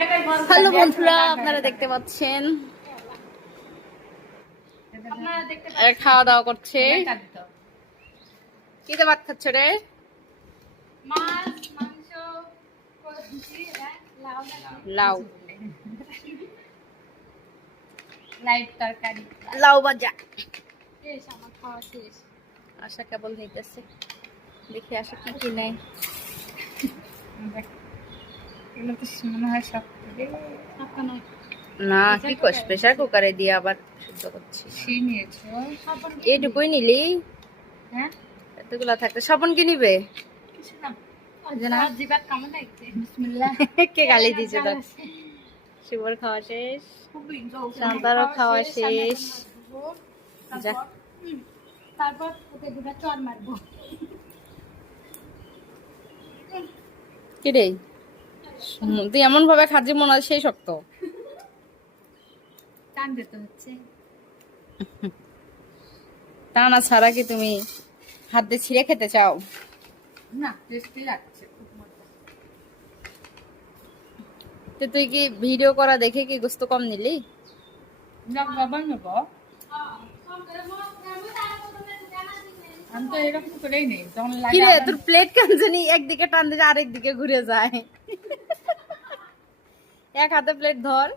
Hello বন্ধুরা, আপনারা দেখতে পাচ্ছেন খাওয়া দাওয়া করছে। কি দিয়ে ভাত খাচ্ছ রে? লাউ লাউ ভাজা। আশা কেবল নিতেছে, দেখি আশা কি কি নেই। না কি কস, প্রেসার কুকারে দিয়ে আবার সিদ্ধ করছি। এইটুকুই নিলি? হ্যাঁ, এতগুলা থাকতে স্বপন কি নিবে? কে গালি দিছে? শিবর খাওয়া শেষ, শান্তারও খাওয়া শেষ। তারপর ওকে দুটো চড় মারবো। কি রে তুই এমন ভাবে খাচ্ছি মনে হয় সেই শক্ত। টান দিতে হচ্ছে। টানা ছাড়া কি তুমি হাত দিয়ে ছিঁড়ে খেতে চাও? না, টেস্টি লাগছে। তো তুই কি ভিডিও করা দেখে কি গোস্ত কম নিলি? আমি তো এরকম করেই নেই। কি রে তোর প্লেট কেন জানি একদিকে টান দিলে আরেক দিকে ঘুরে যায়। এক হাতে প্লেট ধর।